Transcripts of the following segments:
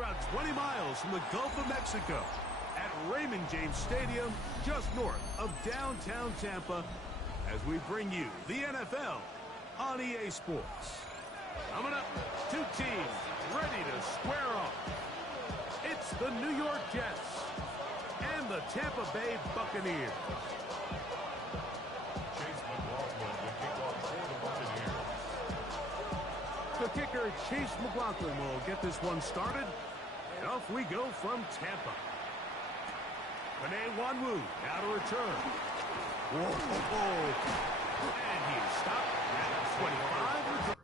about 20 miles from the Gulf of Mexico at Raymond James Stadium, just north of downtown Tampa, as we bring you the NFL on EA Sports. Coming up, two teams ready to square off. It's the New York Jets and the Tampa Bay Buccaneers. Chase McLaughlin will kick off for the Buccaneers. The kicker, Chase McLaughlin, will get this one started. And off we go from Tampa. Penei Wanwu now to return. Whoa. And he is stopped at 25.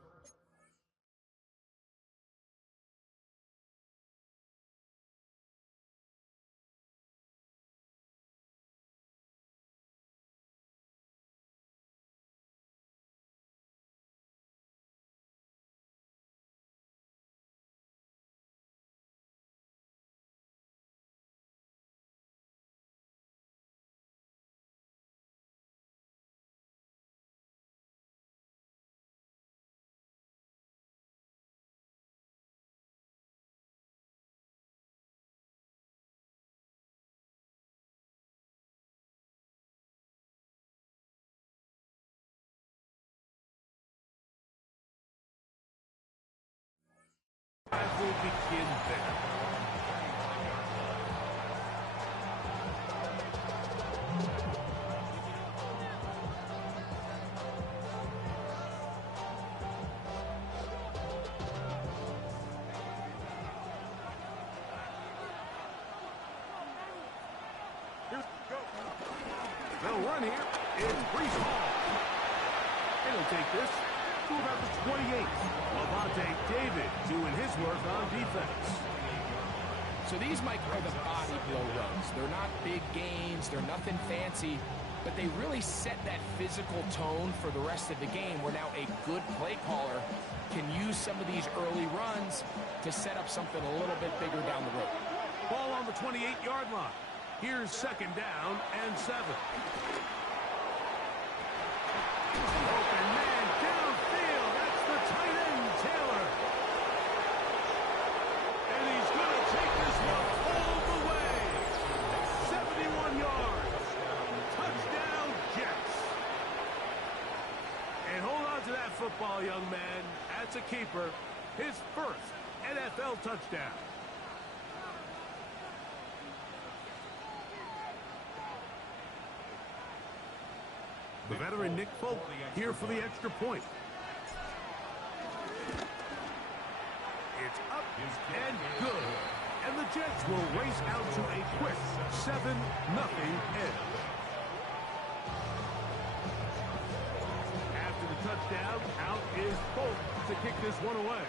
Will begin there. The run here is Breece Hall. And he'll take this to about the 28. Lavonte David doing his work on defense. So these, Mike, are the body blow runs. They're not big gains. They're nothing fancy. But they really set that physical tone for the rest of the game where now a good play caller can use some of these early runs to set up something a little bit bigger down the road. Ball on the 28-yard line. Here's second down and 7. Open man downfield. That's the tight end, Taylor. And he's going to take this one all the way. 71 yards. Touchdown, Jets. And hold on to that football, young man. That's a keeper. His first NFL touchdown. The veteran Nick Folk here for the extra point. It's up and good. And the Jets will race out to a quick 7-0 edge. After the touchdown, out is Folk to kick this one away.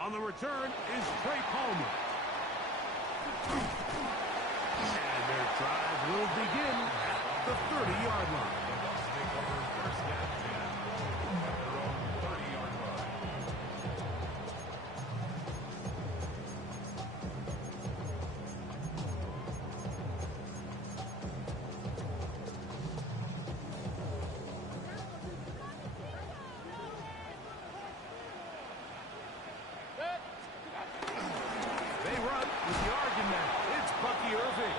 On the return is Trey Palmer. And their drive will begin at the 30-yard line. First down 10 at their own 30-yard line. They run with the argument. It's Bucky Irving.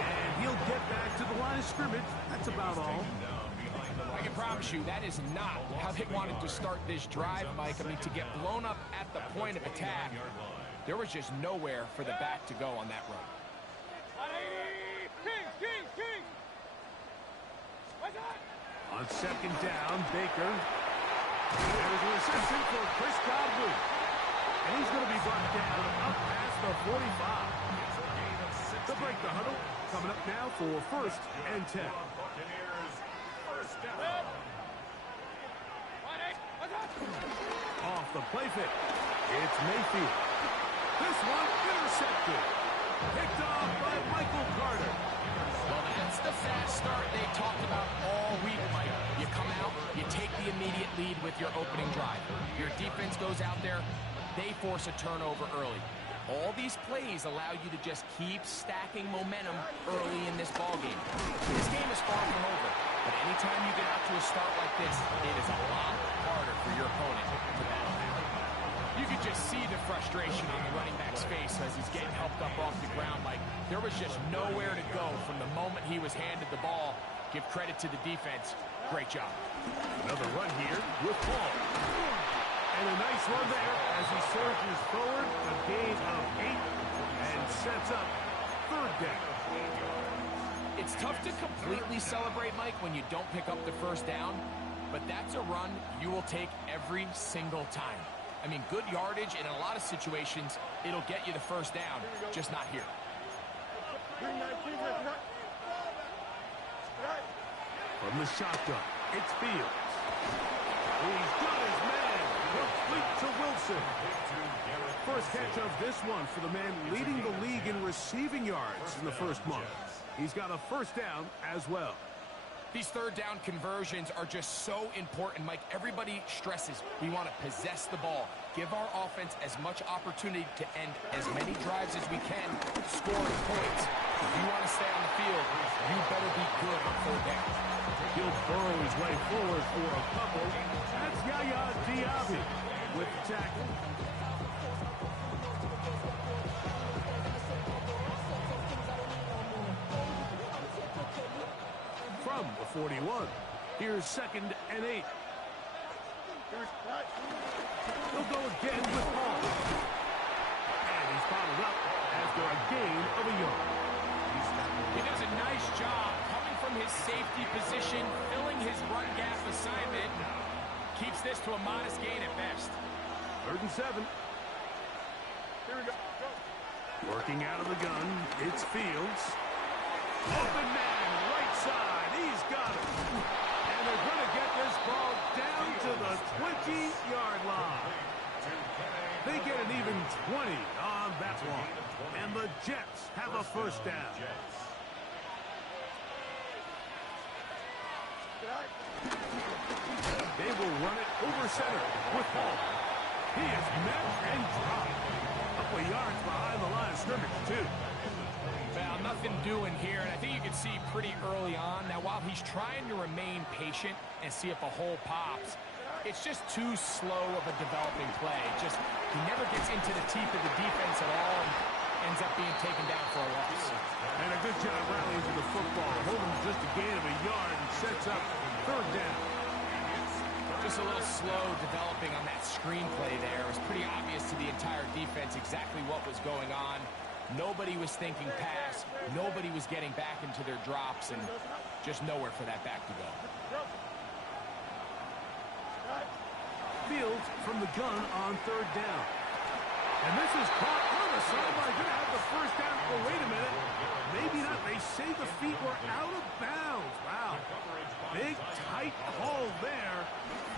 And he'll get back to the line of scrimmage. That's about all. I can promise you that is not how they wanted to start this drive, Mike. I mean, to get blown up at the point of attack, there was just nowhere for the back to go on that run. On second down, Baker. There's a reception for Chris Godwin. And he's going to be brought down up past the 45. To break the huddle, coming up now for first and 10. Buccaneers first down. Off the play fake. It's Mayfield. This one intercepted. Picked off by Michael Carter. Well, that's the fast start they talked about all week, Mike. You come out, you take the immediate lead with your opening drive. Your defense goes out there, they force a turnover early. All these plays allow you to just keep stacking momentum early in this ballgame. This game is far from over, but anytime you get out to a start like this, it is a lot harder for your opponent to battle back. You could just see the frustration on the running back's face as he's getting helped up off the ground. Like, there was just nowhere to go from the moment he was handed the ball. Give credit to the defense. Great job. Another run here with Paul. And a nice run there as he surges forward, a gain of 8, and sets up third down. It's tough to completely celebrate, Mike, when you don't pick up the first down, but that's a run you will take every single time. I mean, good yardage, and in a lot of situations, it'll get you the first down, just not here. From the shotgun, it's Fields. He's got his man, complete to Wilson. First catch of this one for the man leading the league in receiving yards in the first month. He's got a first down as well. These third down conversions are just so important, Mike. Everybody stresses we want to possess the ball, give our offense as much opportunity to end as many drives as we can, scoring points. If you want to stay on the field, you better be good on third down. He'll burrow his way forward for a couple. That's Yaya Diaby with the tackle. From the 41, here's 2nd and 8. He'll go again with Paul. And he's followed up after a gain of a yard. He does a nice job coming from his safety position, filling his run gap assignment. Keeps this to a modest gain at best. 3rd and 7. Here we go. Working out of the gun, it's Fields. Open man, right side. He's got it. And they're going to get this ball down to the 20-yard line. They get an even 20 on that one. And the Jets have a first down. They will run it over center with Paul. He is met and dropped. A couple of yards behind the line of scrimmage, too. Well, nothing doing here, and I think you can see pretty early on. Now, while he's trying to remain patient and see if a hole pops, it's just too slow of a developing play. Just, he never gets into the teeth of the defense at all and ends up being taken down for a loss. And a good job rallying to the football, holding just a gain of a yard and sets up third down. Just a little slow developing on that screenplay there. It was pretty obvious to the entire defense exactly what was going on. Nobody was thinking pass. Nobody was getting back into their drops, and just nowhere for that back to go. Fields from the gun on third down. And this is caught on the sideline. Going to have the first down. Oh, wait a minute. Maybe not. They say the feet were out of bounds. Wow. Big, tight call there.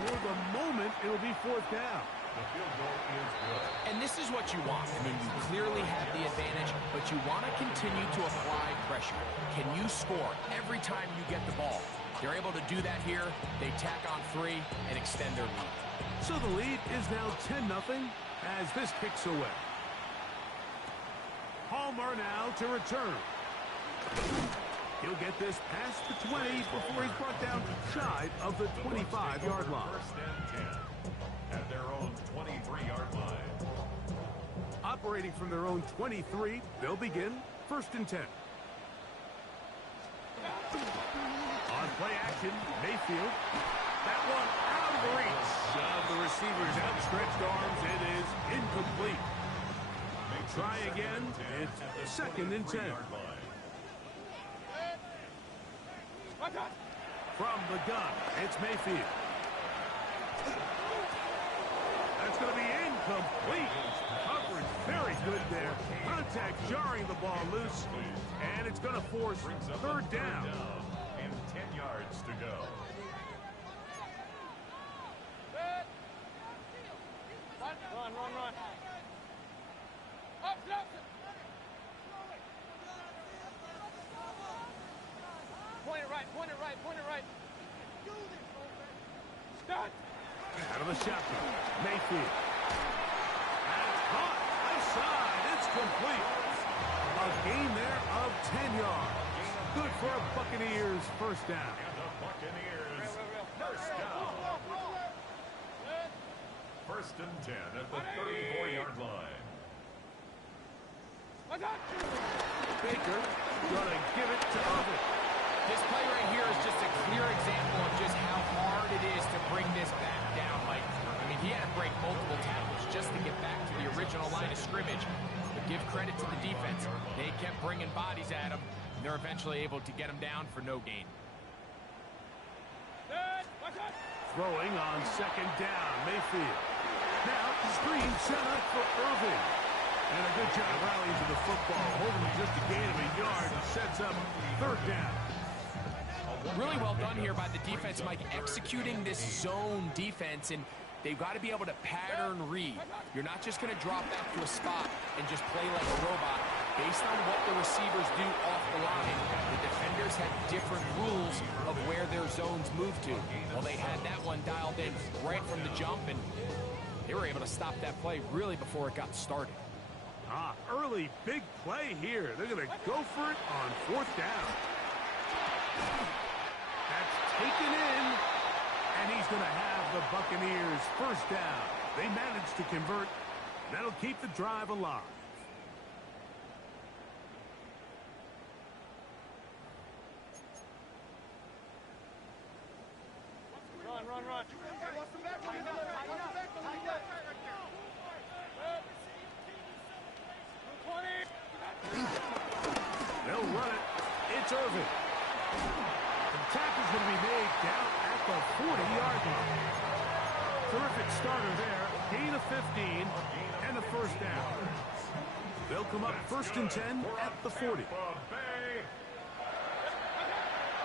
For the moment, it'll be fourth down. The field goal is good. And this is what you want. I mean, you clearly have the advantage, but you want to continue to apply pressure. Can you score every time you get the ball? They're able to do that here. They tack on 3 and extend their lead. So the lead is now 10-0 as this kicks away. Palmer now to return. He'll get this past the 20 before he's brought down shy of the 25-yard line. First and 10 at their own 23-yard line. Operating from their own 23, they'll begin 1st and 10. On play action, Mayfield. That one out of the reach of the receiver's outstretched arms. It is incomplete. Try again. It's 2nd and 10. From the gun, it's Mayfield. That's going to be incomplete. Coverage very good there. Contact jarring the ball loose. And it's going to force third down. And 10 yards to go. Run. Point it right. Start. Out of the shotgun, Mayfield. That's caught. Left side. It's complete. A gain there of 10 yards. Good for a Buccaneers first down. And the Buccaneers first down. First and 10 at the 34-yard line. Baker gonna give it to Irvin. This play right here is just a clear example of just how hard it is to bring this back down, Mike. I mean, he had to break multiple tackles just to get back to the original line of scrimmage. But give credit to the defense. They kept bringing bodies at him, and they're eventually able to get him down for no gain. Throwing on second down, Mayfield. Now, screen set up for Irvin. And a good job rallying to the football, holding just a gain of a yard, and sets up third down. Really well done here by the defense, Mike, executing this zone defense, and they've got to be able to pattern read. You're not just going to drop back to a spot and just play like a robot. Based on what the receivers do off the line, the defenders have different rules of where their zones move to. Well, they had that one dialed in right from the jump, and they were able to stop that play really before it got started. Early big play here. They're going to go for it on fourth down. That's taken in, and he's going to have the Buccaneers first down. They managed to convert. That'll keep the drive alive. Run. They'll run it. It's Irvin. The tackle's going to be made down at the 40-yard line. Terrific starter there. Gain of 15 and a first down. They'll come up first and 10 at the 40.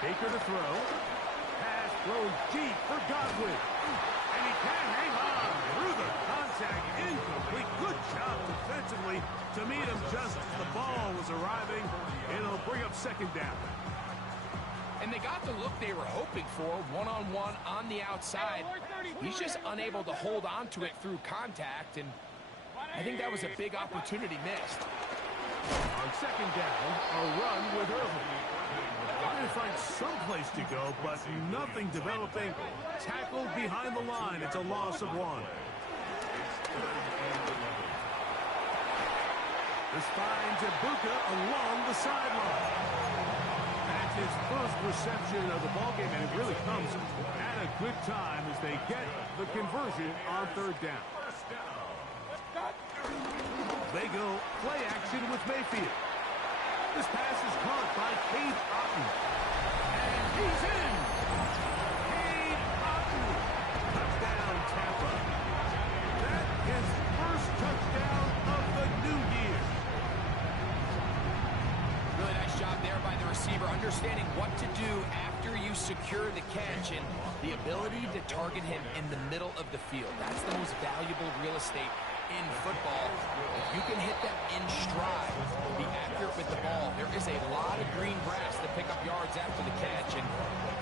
Baker to throw. Pass thrown deep for Godwin. And he can hang on through the contact. Incomplete. Good job defensively to meet him just as the ball was arriving. It'll bring up second down. And they got the look they were hoping for, one-on-one on the outside. He's just unable to hold on to it through contact, and I think that was a big opportunity missed. On second down, a run with Irvin. Trying to find some place to go, but nothing developing. Tackled behind the line. It's a loss of one. This finds Ibuka along the sideline. That's his first reception of the ballgame, and it really comes at a good time as they get the conversion on third down. They go play action with Mayfield. This pass is caught by Cade Otton. And he's in! Cade Otton. Touchdown, Tampa. That is first touchdown of the new year. Really nice job there by the receiver, understanding what to do after you secure the catch and the ability to target him in the middle of the field. That's the most valuable real estate in football. If you can hit them in stride, be accurate with the ball, there is a lot of green grass to pick up yards after the catch, and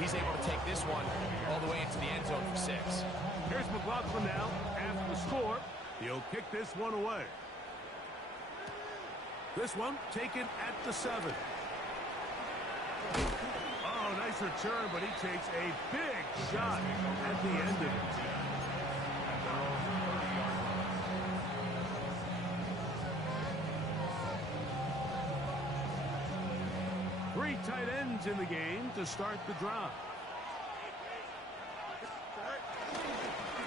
he's able to take this one all the way into the end zone for 6. Here's McLaughlin now. After the score, he'll kick this one away. This one taken at the 7. Oh, nice return, but he takes a big shot at the end of it. Three tight ends in the game to start the drive.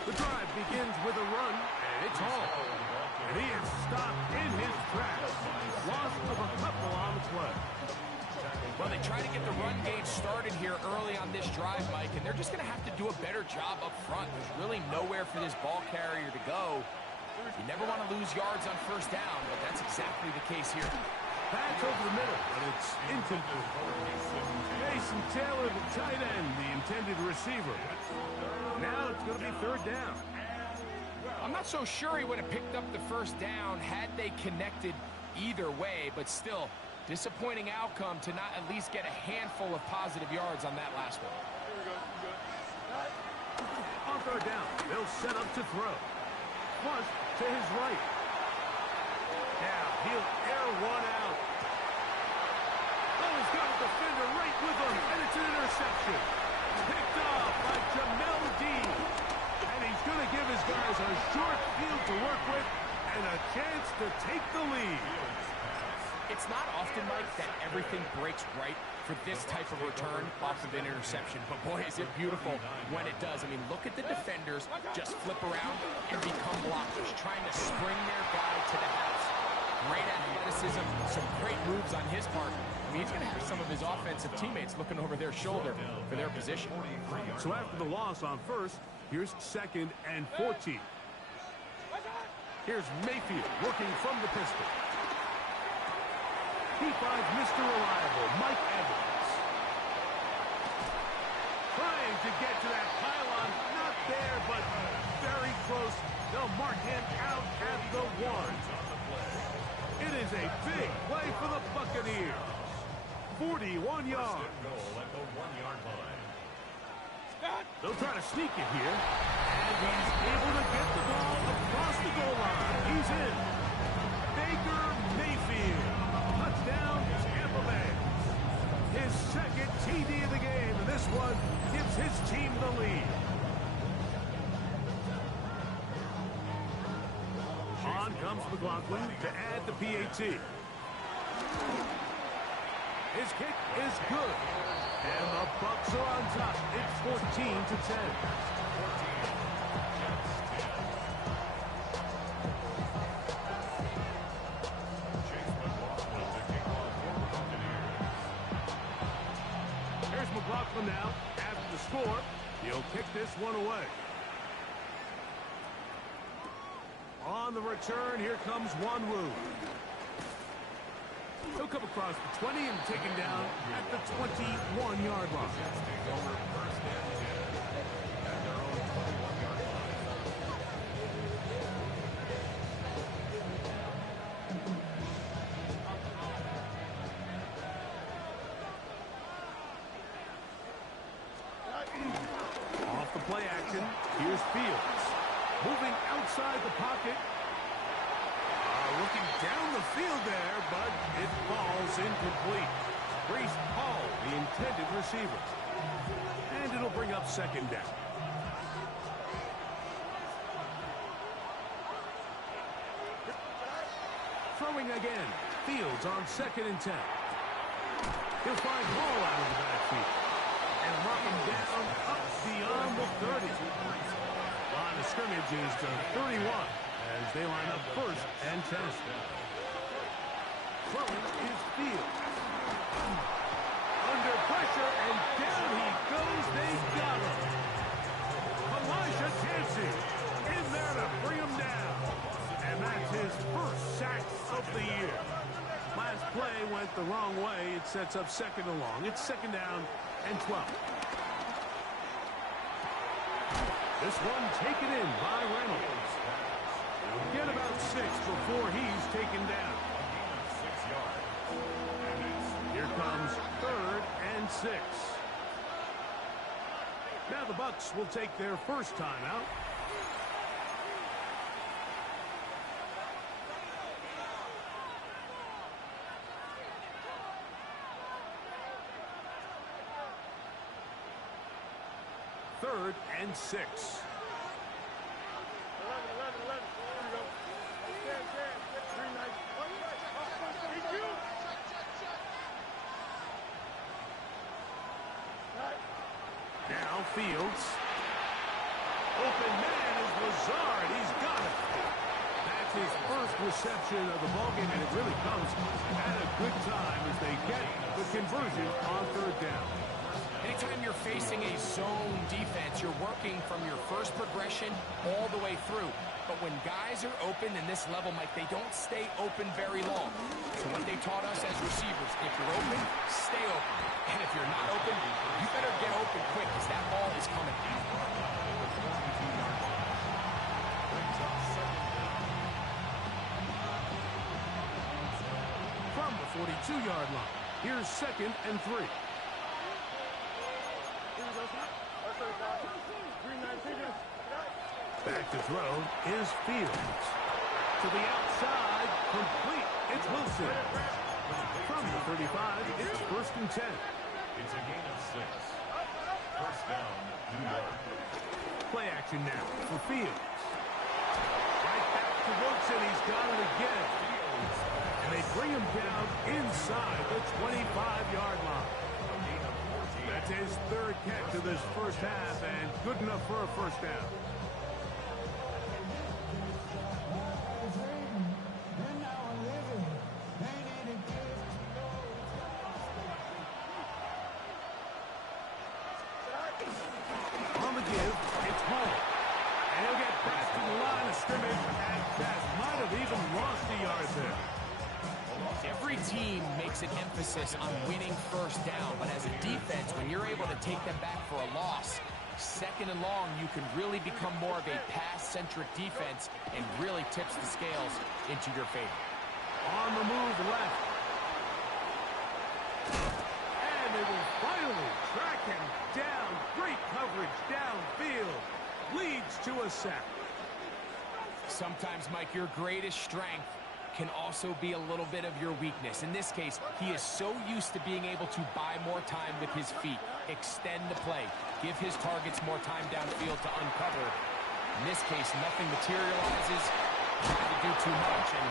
The drive begins with a run, and it's Hall. And he is stopped in his tracks. Loss of a couple on the play. Well, they try to get the run game started here early on this drive, Mike, and they're just going to have to do a better job up front. There's really nowhere for this ball carrier to go. You never want to lose yards on first down, but that's exactly the case here. Pass over the middle, but it's incomplete. Jason Taylor, the tight end, the intended receiver. Now it's going to be third down. I'm not so sure he would have picked up the first down had they connected either way, but still, disappointing outcome to not at least get a handful of positive yards on that last one. On third down, they'll set up to throw. Flush to his right. Now he'll air one out. Oh, he's got a defender right with him, and it's an interception. Picked off by Jamel Dean. And he's going to give his guys a short pass to take the lead. It's not often, Mike, that everything breaks right for this type of return off of an interception. But, boy, is it beautiful when it does. I mean, look at the defenders just flip around and become blockers, trying to spring their guy to the house. Great athleticism, some great moves on his part. I mean, he's going to have some of his offensive teammates looking over their shoulder for their position. So after the loss on first, here's 2nd and 14. Here's Mayfield working from the pistol. He finds Mr. Reliable, Mike Evans. Trying to get to that pylon. Not there, but very close. They'll mark him out at the 1. It is a big play for the Buccaneers. 41 yards. They'll try to sneak it here. And he's able to get the ball across the goal line. He's in. Baker Mayfield. Touchdown, Tampa Bay. His 2nd TD of the game, and this one gives his team the lead. On comes McLaughlin to add the PAT. His kick is good. And the Bucs are on top. It's 14-10. Here's McLaughlin now. After the score, he'll kick this one away. On the return, here comes Wanwu. He'll come across the 20 and taken down at the 21-yard line. Off the play action, here's Fields. Moving outside the pocket. Looking down the field there, but it falls incomplete. Breece Hall, the intended receiver. And it'll bring up 2nd down. Throwing again. Fields on 2nd and 10. He'll find Hall out of the backfield. And mark him down up beyond the 30. Line of scrimmage is to 31. As they line up 1st and 10. Throwing is Fields. Under pressure, and down he goes. They got him. Elijah Cansey in there to bring him down. And that's his 1st sack of the year. Last play went the wrong way. It sets up 2nd and long. It's 2nd down and 12. This one taken in by Reynolds. Get about 6 before he's taken down. Here comes 3rd and 6. Now the Bucs will take their first timeout. Third and 6. 11. Here we go. Green light. Now Fields. Open man is Lazard. He's got it. That's his 1st reception of the ballgame, and it really comes at a good time as they get the conversion on 3rd down. Anytime you're facing a zone defense, you're working from your first progression all the way through. But when guys are open in this level, Mike, they don't stay open very long. So what they taught us as receivers, if you're open, stay open. And if you're not open, you better get open quick because that ball is coming. From the 42-yard line, here's 2nd and 3. Back to throw is Fields. To the outside, complete. It's Wilson. From the 35, it's 1st and 10. It's a gain of 6. 1st down, New York. Play action now for Fields. Right back to looks, and he's got it again. And they bring him down inside the 25-yard line. That's his third catch of this first half, and good enough for a first down. On the give, it's Hall. And he'll get back to the line of scrimmage, and that might have even lost a yard there. Every team makes an emphasis on winning first down, but as a defense, when you're able to take them back for a loss, second and long, you can really become more of a pass-centric defense and really tips the scales into your favor. On the move left. And they will finally track him down. Great coverage downfield. Leads to a sack. Sometimes, Mike, your greatest strength can also be a little bit of your weakness. In this case, he is so used to being able to buy more time with his feet, extend the play, give his targets more time downfield to uncover. In this case, nothing materializes, trying to do too much, and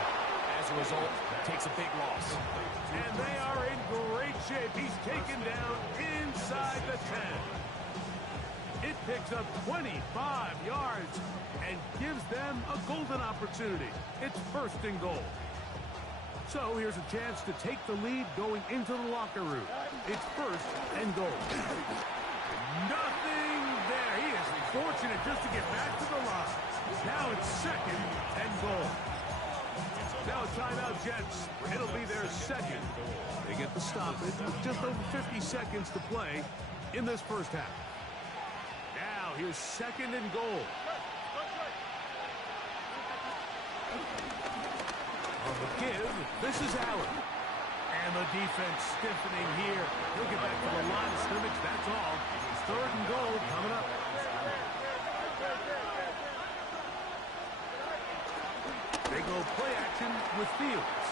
as a result, takes a big loss. And they are in great shape. He's taken down inside the 10. It picks up 25 yards and gives them a golden opportunity. It's first and goal. So here's a chance to take the lead going into the locker room. It's first and goal. Nothing there. He is fortunate just to get back to the line. Now it's second and goal. Now a timeout, Jets. It'll be their second. They get the stoppage with just over 50 seconds to play in this first half. Now here's second and goal. On the give, this is Allen. And the defense stiffening here. He'll get back to the line of scrimmage, that's all. Third and goal coming up. They go play action with Fields.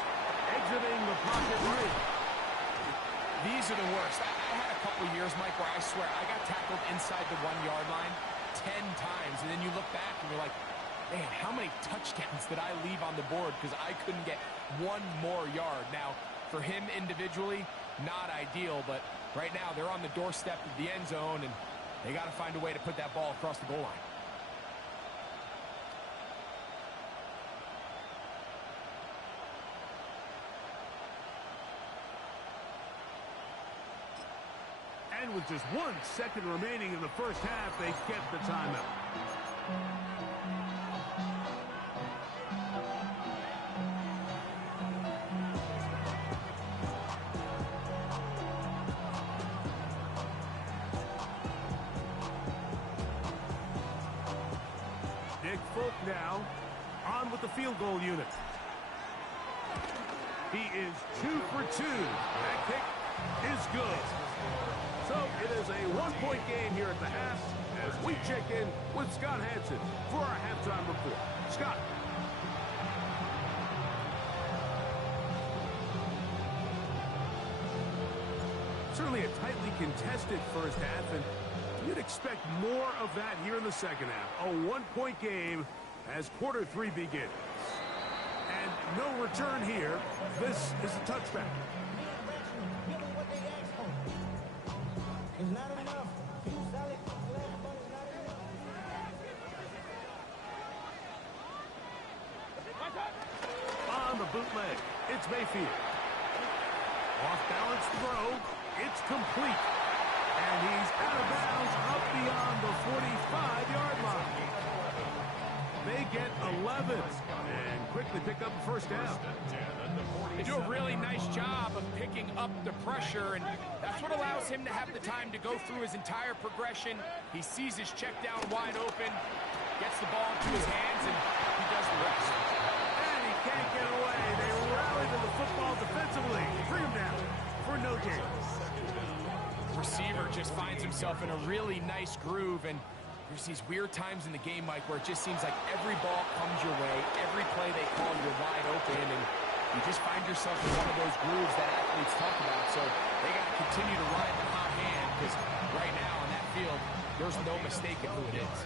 Exiting the pocket right. These are the worst. I had a couple years, Mike, where I swear I got tackled inside the 1-yard line 10 times, and then you look back and you're like, man, how many touchdowns did I leave on the board because I couldn't get one more yard? Now, for him individually, not ideal, but right now they're on the doorstep of the end zone, and they got to find a way to put that ball across the goal line. And with just 1 second remaining in the first half, they get the timeout. Nick Folk now on with the field goal unit. He is 2 for 2. That kick is good. So it is a 1-point game here at the half as we check in with Scott Hanson for our halftime report. Scott. Certainly a tightly contested first half, and you'd expect more of that here in the second half. A 1-point game as quarter 3 begins. And no return here. This is a touchback. It's not enough. Too solid. On the bootleg, it's Mayfield. Off-balance throw. It's complete. And he's out of bounds up beyond the 45-yard line. They get 11 and quickly pick up the first down. They do a really nice job of picking up the pressure, and that's what allows him to have the time to go through his entire progression. He sees his check down wide open, gets the ball into his hands, and he does the rest. And he can't get away. They rally to the football defensively. Bring him down for no gain. Receiver just finds himself in a really nice groove, and there's these weird times in the game, Mike, where it just seems like every ball comes your way, every play they call, you're wide open, and you just find yourself in one of those grooves that athletes talk about. So they got to continue to ride the hot hand, because right now on that field, there's no mistaking who it is.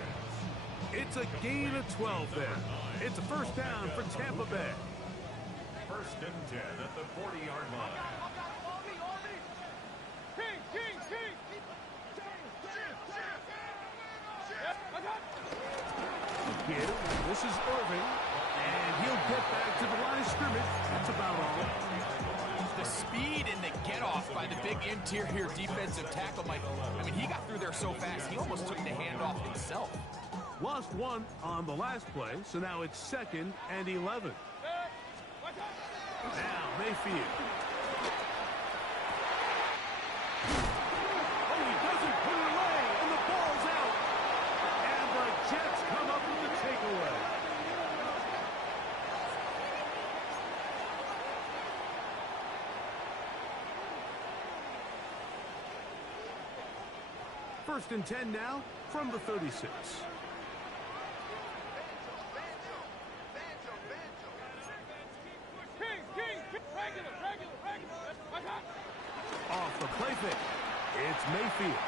It's a gain of 12 there. It's a first down for Tampa Bay. First and 10 at the 40-yard line. Again, this is Irving, and he'll get back to the line of scrimmage. That's about all. The speed and the get-off by the big interior defensive tackle, Mike. I mean, he got through there so fast, he almost took the handoff himself. Lost one on the last play, so now it's 2nd and 11. Now Mayfield. Oh, he doesn't put it away, and the ball's out. And the Jets come up with the takeaway. First and 10 now from the 36. Off the play fake. It's Mayfield.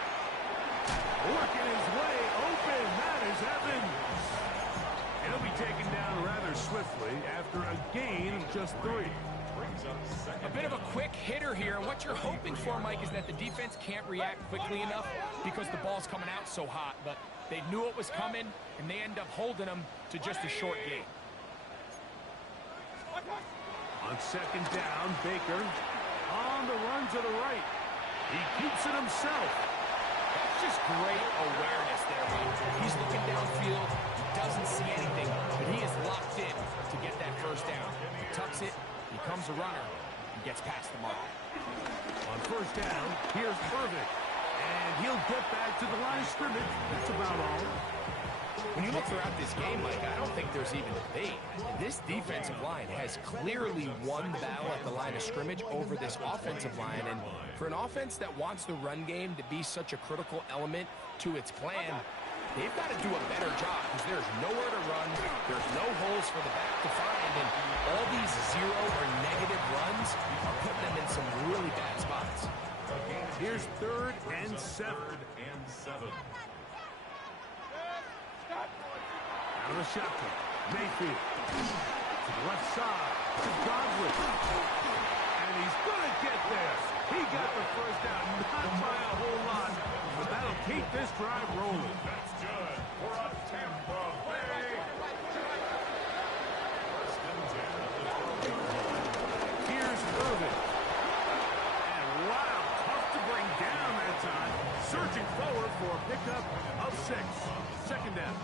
Working his way open. That is Evans. He'll be taken down rather swiftly after a gain of just 3. A bit of a quick hitter here. What you're hoping for, Mike, is that the defense can't react quickly enough because the ball's coming out so hot. But they knew it was coming, and they end up holding them to just a short gain. On 2nd down, Baker on the run to the right. He keeps it himself. That's just great awareness there, Mike. He's looking downfield. He doesn't see anything, but he is locked in to get that first down. He tucks it, becomes a runner, and gets past the mark. On 1st down, here's Irving. And he'll get back to the line of scrimmage. That's about all. When you look throughout this game, Mike, I don't think there's even debate. This defensive line has clearly won the battle at the line of scrimmage over this offensive line. And for an offense that wants the run game to be such a critical element to its plan, they've got to do a better job because there's nowhere to run. There's no holes for the back to find. And all these zero or negative runs are putting them in some really bad spots. Here's 3rd and 7. Out of the shotgun, Mayfield to the left side to Godwin, and he's gonna get there. He got the first down, not by a whole lot, but that'll keep this drive rolling. That's good for a Tampa Bay. First and 10. Here's Irving, and wow, tough to bring down that time. Searching forward for a pickup of 6. 2nd down.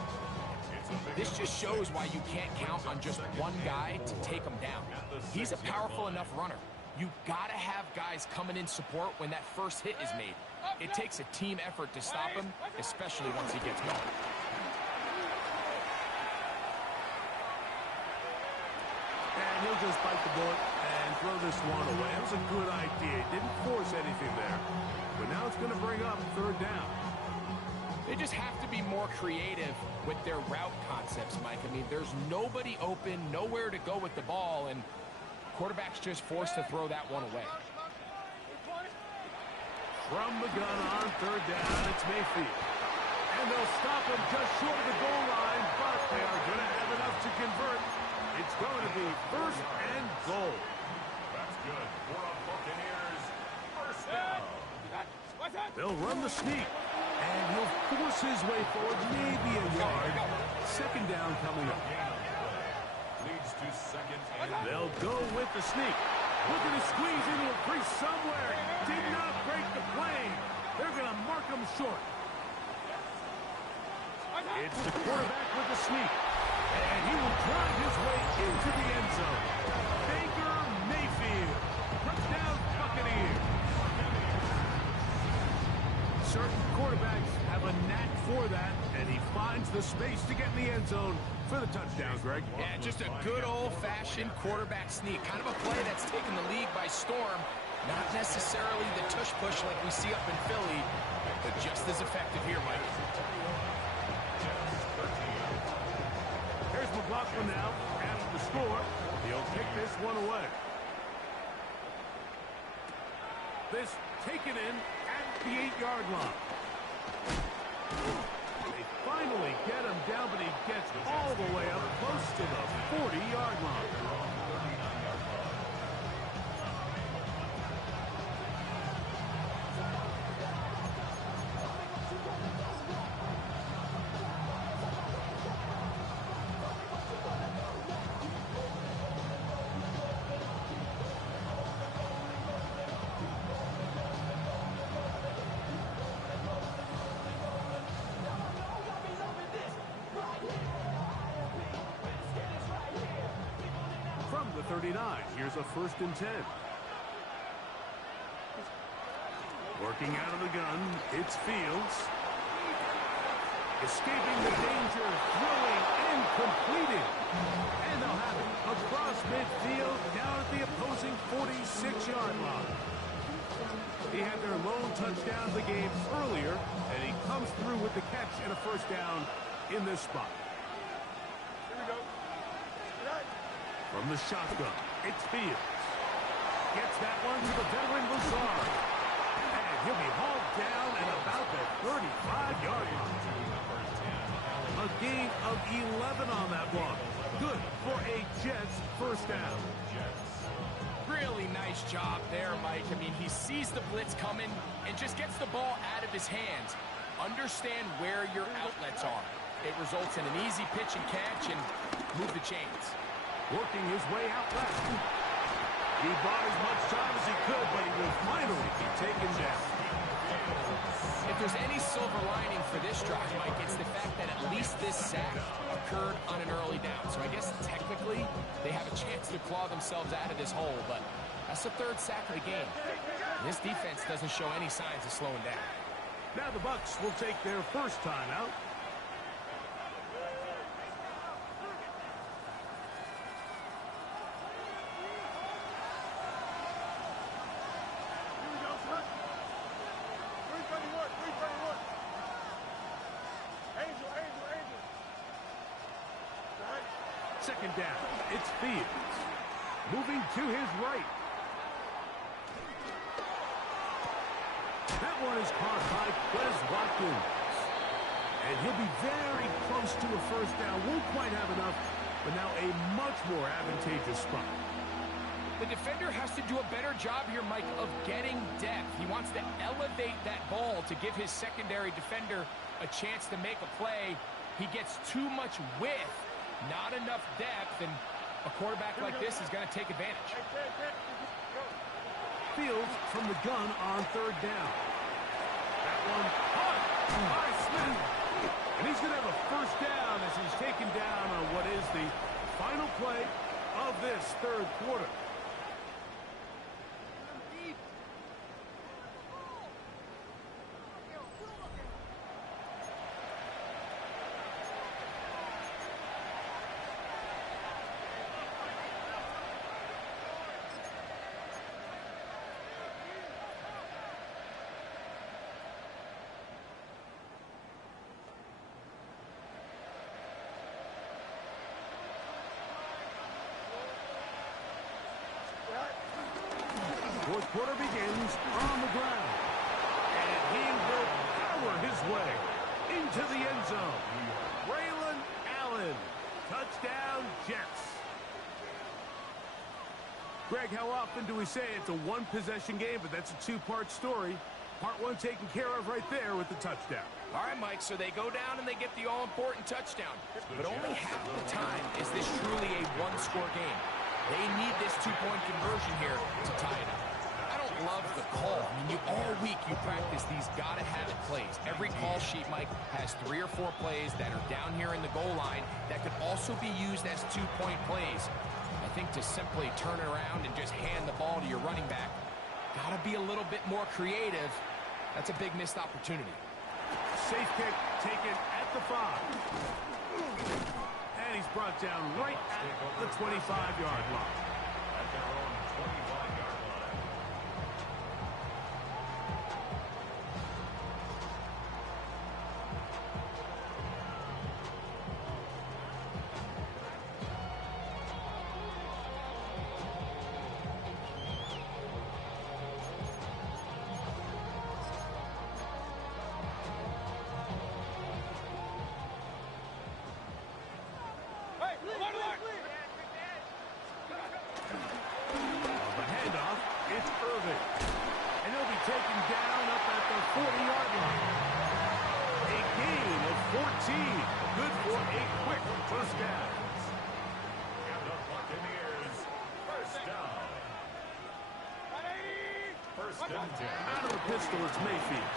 This just shows why you can't count on just one guy to take him down. He's a powerful enough runner. You've got to have guys coming in support when that first hit is made. It takes a team effort to stop him, especially once he gets going. And he'll just bite the bullet and throw this one away. That was a good idea. Didn't force anything there. But now it's going to bring up 3rd down. They just have to be more creative with their route concepts, Mike. I mean, there's nobody open, nowhere to go with the ball, and quarterback's just forced to throw that one away. From the gun on 3rd down, it's Mayfield. And they'll stop him just short of the goal line, but they are going to have enough to convert. It's going to be 1st and goal. That's good for a Buccaneers first down. They'll run the sneak, and he'll force his way forward, maybe a yard. 2nd down coming up. Leads to 2nd and They'll go with the sneak. Looking to squeeze into a crease somewhere. Did not break the plane. They're going to mark him short. It's the quarterback with the sneak. And he will drive his way into the end zone. Baker Mayfield. Touchdown Buccaneers. Certain quarterbacks have a knack for that, and he finds the space to get in the end zone for the touchdown, Greg. Yeah, just a good old-fashioned quarterback sneak. Kind of a play that's taken the league by storm. Not necessarily the tush-push like we see up in Philly, but just as effective here, Mike. Here's McLaughlin now after the score. He'll kick this one away. This taken in at the 8-yard line. They finally get him down, but he 40-yard line. From the 39, here's a 1st and 10. Working out of the gun, it's Fields. Escaping the danger, throwing and completing. And they'll have it across midfield, down at the opposing 46-yard line. He had their lone touchdown of the game earlier, and he comes through with the catch and a 1st down in this spot. Here we go. Right. From the shotgun, it's Fields. Gets that one to the veteran Lazard. And he'll be hauled down at about the 35-yard line. A gain of 11 on that one. Good for a Jets 1st down. Really nice job there, Mike. I mean, he sees the blitz coming and just gets the ball out of his hands. Understand where your outlets are. It results in an easy pitch and catch and move the chains. Working his way out left. He bought as much time as he could, but he will finally be taken down. If there's any silver lining for this drive, Mike, it's the fact that at least this sack occurred on an early down. So I guess technically they have a chance to claw themselves out of this hole, but that's the 3rd sack of the game. This defense doesn't show any signs of slowing down. Now the Bucs will take their 1st timeout. Here we go, son. 331. 331. Angel. Right. 2nd down, it's Fields. Moving to his right. That one is caught by Quez Watkins. And he'll be very close to a 1st down. Won't quite have enough, but now a much more advantageous spot. The defender has to do a better job here, Mike, of getting depth. He wants to elevate that ball to give his secondary defender a chance to make a play. He gets too much width, not enough depth, and a quarterback like this is going to take advantage. Fields from the gun on 3rd down. That one caught by Smith. And he's going to have a 1st down as he's taken down on what is the final play of this 3rd quarter. Fourth quarter begins on the ground. And he will power his way into the end zone. Braylon Allen. Touchdown, Jets. Greg, how often do we say it's a one-possession game, but that's a 2-part story? Part 1 taken care of right there with the touchdown. All right, Mike, so they go down and they get the all-important touchdown. But only half the time is this truly a one-score game. They need this 2-point conversion here to tie it up. I don't love the call. I mean, all week you practice these gotta-have-it plays. Every call sheet, Mike, has 3 or 4 plays that are down here in the goal line that could also be used as 2-point plays. I think to simply turn it around and just hand the ball to your running back, gotta be a little bit more creative. That's a big missed opportunity. Safe kick taken at the 5. And he's brought down right at the 25-yard line. At their own 25-yard line. Out of the pistol, it's Mayfield.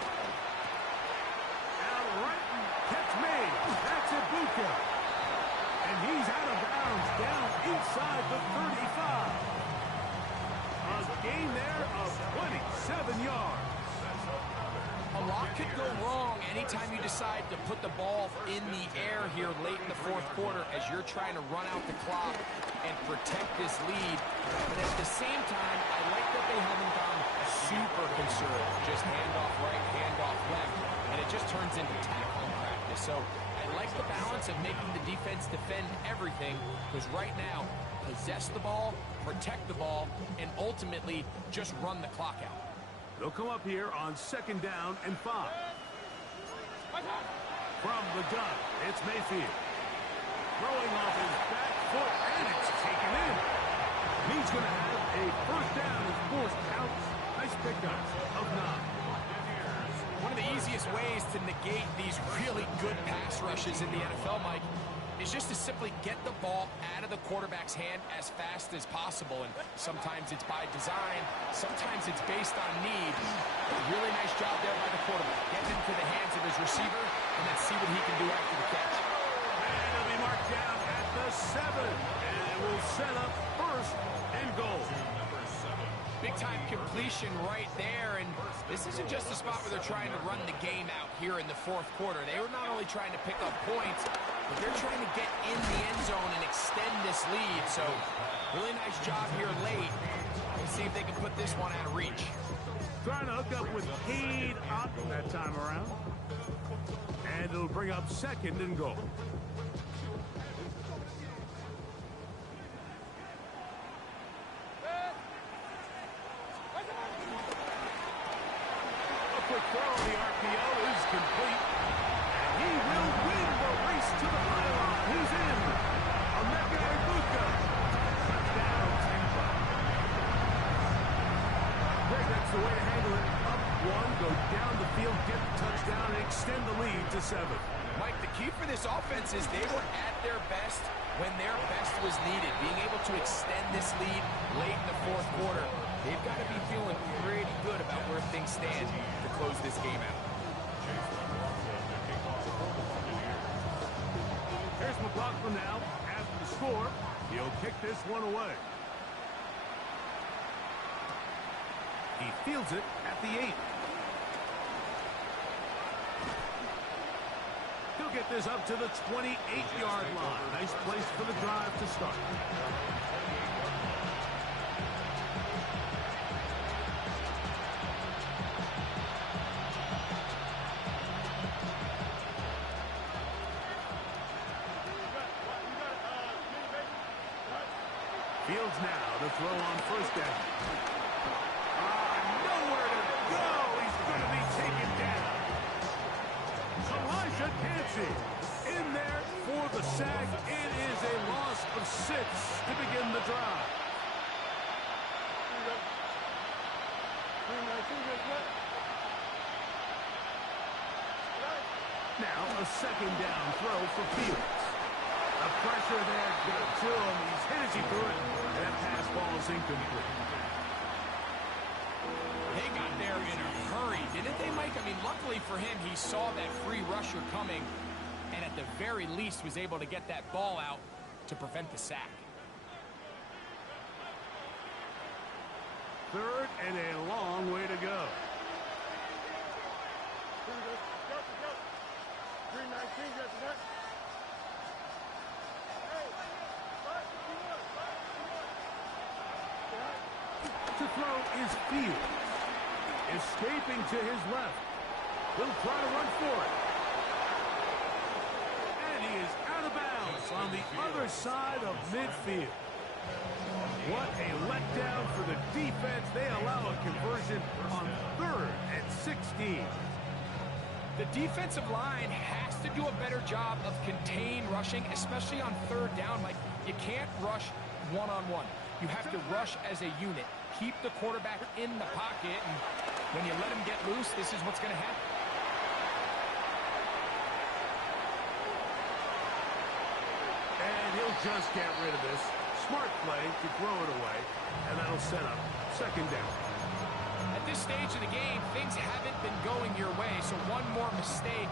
Out right, catch made. That's Ibuka. And he's out of bounds, down inside the 35. A gain there of 27 yards. A lot could go wrong anytime you decide to put the ball in the air here late in the fourth quarter as you're trying to run out the clock and protect this lead. But at the same time, I like that they haven't gone super conservative. Just handoff right, handoff left, and it just turns into tackling practice. So I like the balance of making the defense defend everything, because right now, possess the ball, protect the ball, and ultimately just run the clock out. They'll come up here on 2nd down and 5. From the gun, it's Mayfield. Throwing off his back foot, and it's taken in. He's going to have a first down and forced out. Nice pickup of 9. One of the easiest ways to negate these really good pass rushes in the NFL, Mike, is just to simply get the ball out of the quarterback's hand as fast as possible. And sometimes it's by design, sometimes it's based on need. A really nice job there by the quarterback. Get into the hands of his receiver, and then see what he can do after the catch. And it'll be marked down at the 7. And it will set up 1st and goal. Big-time completion right there, and this isn't just a spot where they're trying to run the game out here in the fourth quarter. They were not only trying to pick up points, but they're trying to get in the end zone and extend this lead. So, really nice job here late. Let's see if they can put this one out of reach. Trying to hook up with Cade Otton that time around. And it'll bring up 2nd and goal. Quick throw on the RPO is complete. And he will win the race to the pylon. He's in. Emeka Egbuka. Touchdown, Tampa. Greg, that's the way to handle it. Up 1, go down the field, get the touchdown, and extend the lead to 7. Mike, the key for this offense is they were at their best when their best was needed. Being able to extend this lead late in the fourth quarter, they've got to be feeling pretty good about where things stand to close this game out. Here's McLaughlin now. After the score, he'll kick this one away. He fields it at the 8. He'll get this up to the 28-yard line. Nice place for the drive to start. Fields now to throw on 1st down. Nowhere to go. He's going to be taken down. Elijah Cansey in there for the sack. It is a loss of 6 to begin the drive. Now a 2nd down throw for Fields. The pressure there got to him. He's hit as he threw it, and that pass ball is incomplete. They got there in a hurry, didn't they, Mike? I mean, luckily for him, he saw that free rusher coming, and at the very least was able to get that ball out to prevent the sack. 3rd and a long way to go. To throw is Fields. Escaping to his left. He'll try to run for it. And he is out of bounds on the other side of midfield. What a letdown for the defense. They allow a conversion on 3rd and 16. The defensive line has to do a better job of contained rushing, especially on 3rd down. Like, you can't rush one-on-one. You have to rush as a unit. Keep the quarterback in the pocket, and when you let him get loose, this is what's going to happen. And he'll just get rid of this. Smart play to throw it away, and that'll set up 2nd down. I at this stage of the game, things haven't been going your way, so one more mistake,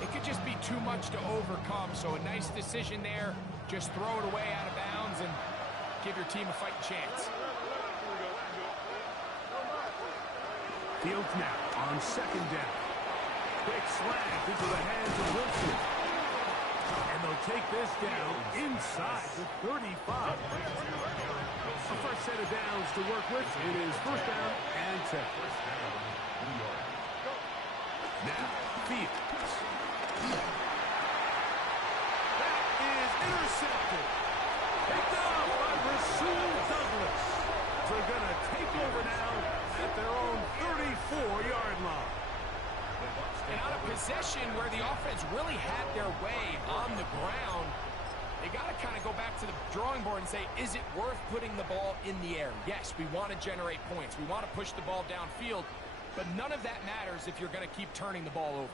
it could just be too much to overcome. So a nice decision there. Just throw it away out of bounds and give your team a fighting chance. Fields now on second down. Quick slant into the hands of Wilson. And they'll take this down inside the 35. A fresh set of downs to work with. It is first down and 10. Now, Fields. That is intercepted. Picked up by Rasul Douglas. They're going to take over now at their own 34-yard line. And on a possession where the offense really had their way on the ground, they got to kind of go back to the drawing board and say, is it worth putting the ball in the air? Yes, we want to generate points. We want to push the ball downfield, but none of that matters if you're going to keep turning the ball over.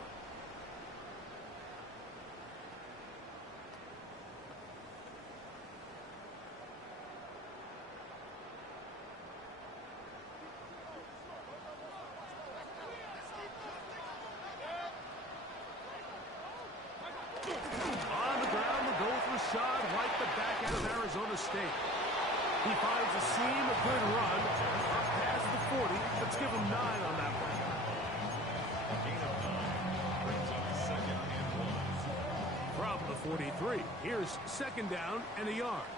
Rashad White, the back out of Arizona State. He finds a seam, a good run, up past the 40. Let's give him 9 on that one. Gain of 9 brings up second and 1. From the 43, here's second down and a yard.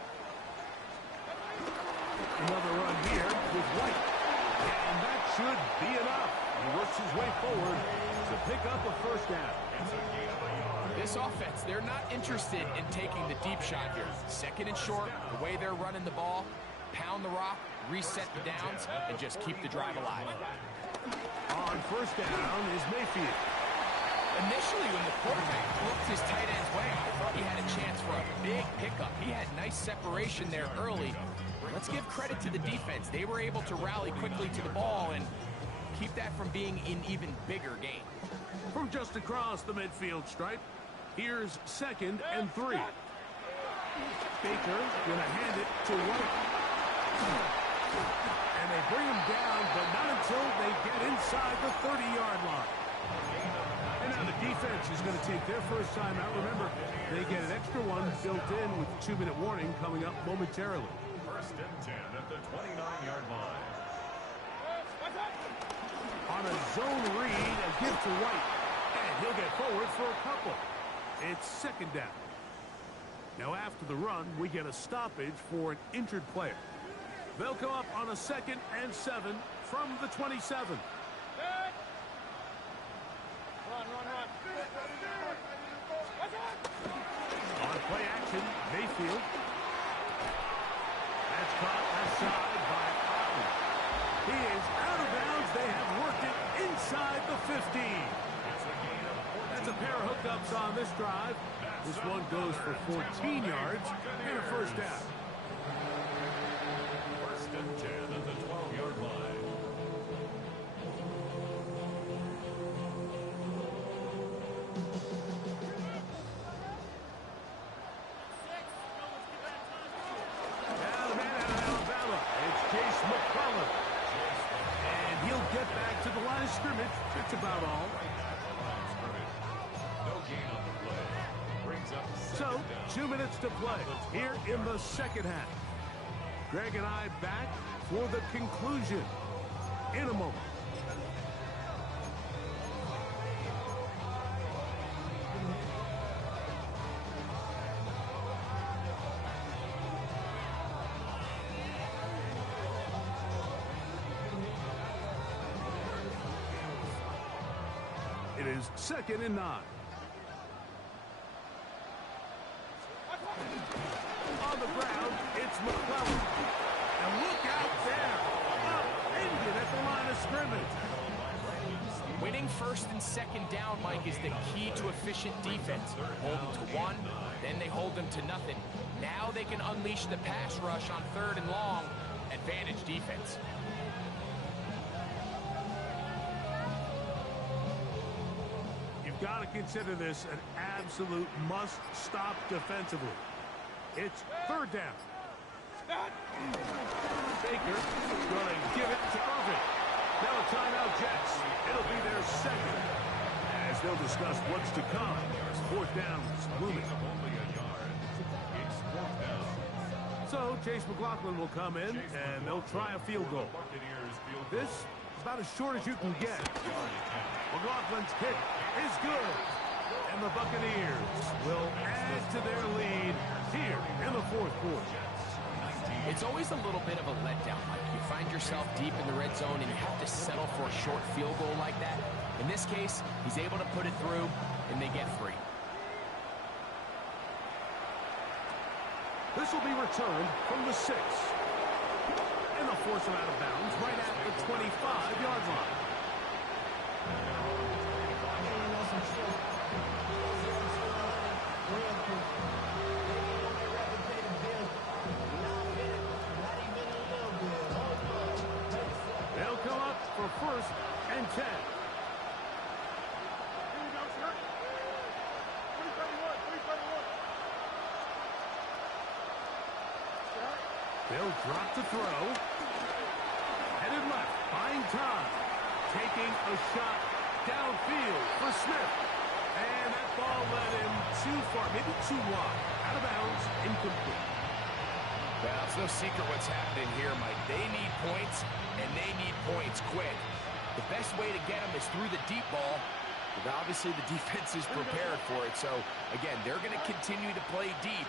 Another run here with White. And that should be enough. He works his way forward to pick up a first down. It's a gain of a yard. This offense, they're not interested in taking the deep shot here. Second and short, the way they're running the ball, pound the rock, reset the downs, and just keep the drive alive. On first down is Mayfield. Initially, when the quarterback flipped his tight end's way, I thought he had a chance for a big pickup. He had nice separation there early. Let's give credit to the defense. They were able to rally quickly to the ball and keep that from being an even bigger gain. From just across the midfield stripe, here's second and 3. Baker gonna hand it to White. And they bring him down, but not until they get inside the 30-yard line. And now the defense is going to take their first time out. Remember, they get an extra one built in with the 2-minute warning coming up momentarily. First and 10 at the 29-yard line. On a zone read, a give to White. And he'll get forward for a couple. It's second down. Now after the run, we get a stoppage for an injured player. They'll come up on a 2nd and 7 from the 27. On play action, Mayfield. That's caught aside by Otten. He is out of bounds. They have worked it inside the 15. That's a pair of hookups on this drive. This one goes for 14 yards and a first down. First and 10 at the 12-yard line. Now the man out of Alabama, it's Chase McClellan. And he'll get back to the line of scrimmage. That's about all. No gain on the play. Brings up So, second down. 2 minutes to play here in the second half. Greg and I back for the conclusion in a moment. It is 2nd and 9. On the ground, it's McClellan. And look out there. Upended at the line of scrimmage. Winning first and second down, Mike, is the key to efficient defense. Hold them to 1, then they hold them to nothing. Now they can unleash the pass rush on 3rd and long. Advantage defense. You've got to consider this an absolute must-stop defensively. It's 3rd down. Baker going to give it to Irvin. Now a timeout, Jets. It'll be their second, as they'll discuss what's to come. Fourth downs looming. So Chase McLaughlin will come in, and they'll try a field goal. This is about as short as you can get. McLaughlin's kick is good. And the Buccaneers will add to their lead here in the fourth quarter. It's always a little bit of a letdown, Mike. You find yourself deep in the red zone and you have to settle for a short field goal like that. In this case, he's able to put it through, and they get 3. This will be returned from the 6. And they'll force him out of bounds right at the 25-yard line. They'll come up for 1st and 10. They'll drop to throw. Headed left, buying time. Taking a shot downfield for Smith. And that ball led him too far, maybe too wide. Out of bounds, incomplete. Well, it's no secret what's happening here, Mike. They need points, and they need points quick. The best way to get them is through the deep ball. But obviously, the defense is prepared for it. So, again, they're going to continue to play deep,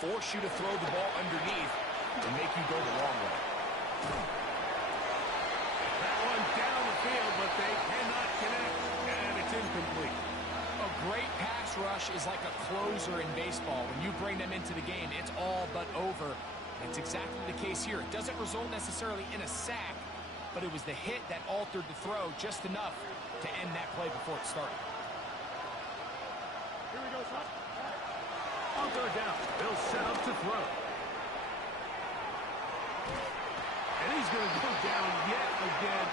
force you to throw the ball underneath, and make you go the long way. That one down the field, but they cannot connect, and it's incomplete. A great pass rush is like a closer in baseball. When you bring them into the game, it's all but over. That's exactly the case here. It doesn't result necessarily in a sack, but it was the hit that altered the throw just enough to end that play before it started. Here we go, son. On third down, they'll set up to throw. And he's going to go down yet again.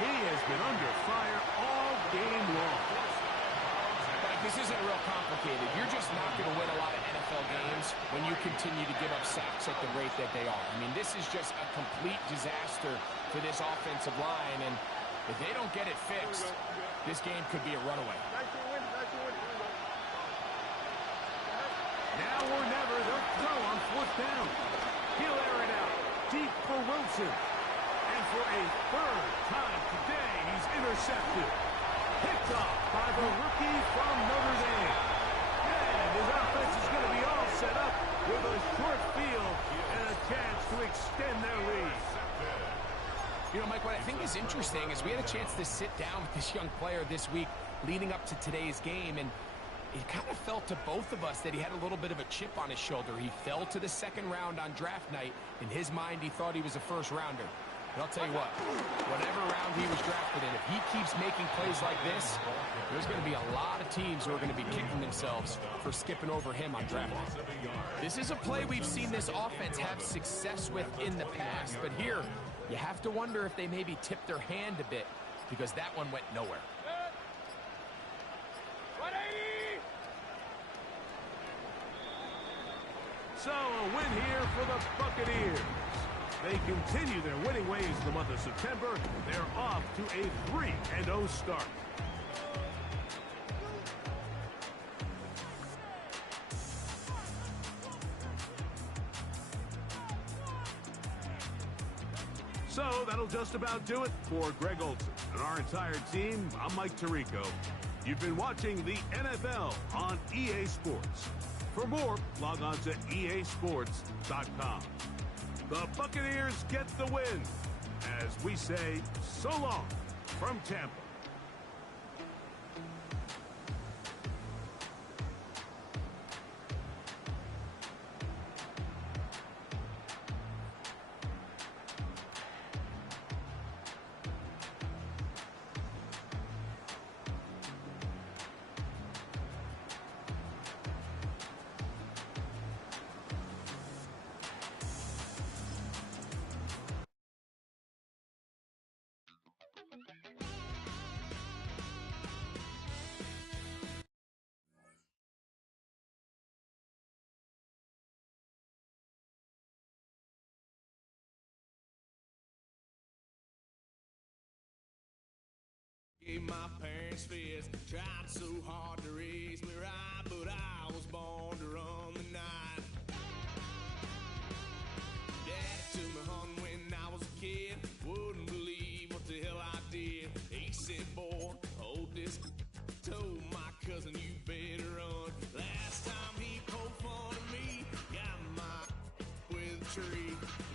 He has been under fire all game long. But this isn't real complicated. You're just not going to win a lot of NFL games when you continue to give up sacks at the rate that they are. I mean, this is just a complete disaster for this offensive line, and if they don't get it fixed, this game could be a runaway. Now or never, they'll throw on 4th down. He'll air it out deep for Wilson. And for a 3rd time today, he's intercepted. Picked off by the rookie from Notre Dame. And his offense is going to be all set up with a short field and a chance to extend their lead. You know, Mike, what I think is interesting is we had a chance to sit down with this young player this week leading up to today's game, and it kind of felt to both of us that he had a little bit of a chip on his shoulder. He fell to the 2nd round on draft night. In his mind, he thought he was a 1st rounder. But I'll tell you what, whatever round he was drafted in, if he keeps making plays like this, there's going to be a lot of teams who are going to be kicking themselves for skipping over him on draft night. This is a play we've seen this offense have success with in the past, but here, you have to wonder if they maybe tipped their hand a bit, because that one went nowhere. So a win here for the Buccaneers. They continue their winning ways in the month of September. They're off to a 3-0 start. So that'll just about do it for Greg Olsen and our entire team. I'm Mike Tirico. You've been watching the NFL on EA Sports. For more, log on to easports.com. The Buccaneers get the win, as we say so long from Tampa. Gave my parents fist, tried so hard to raise me right, but I was born to run the night. Dad took me home when I was a kid, wouldn't believe what the hell I did. He said, boy, hold this. Told my cousin, you better run. Last time he poked fun at me, got my with a tree.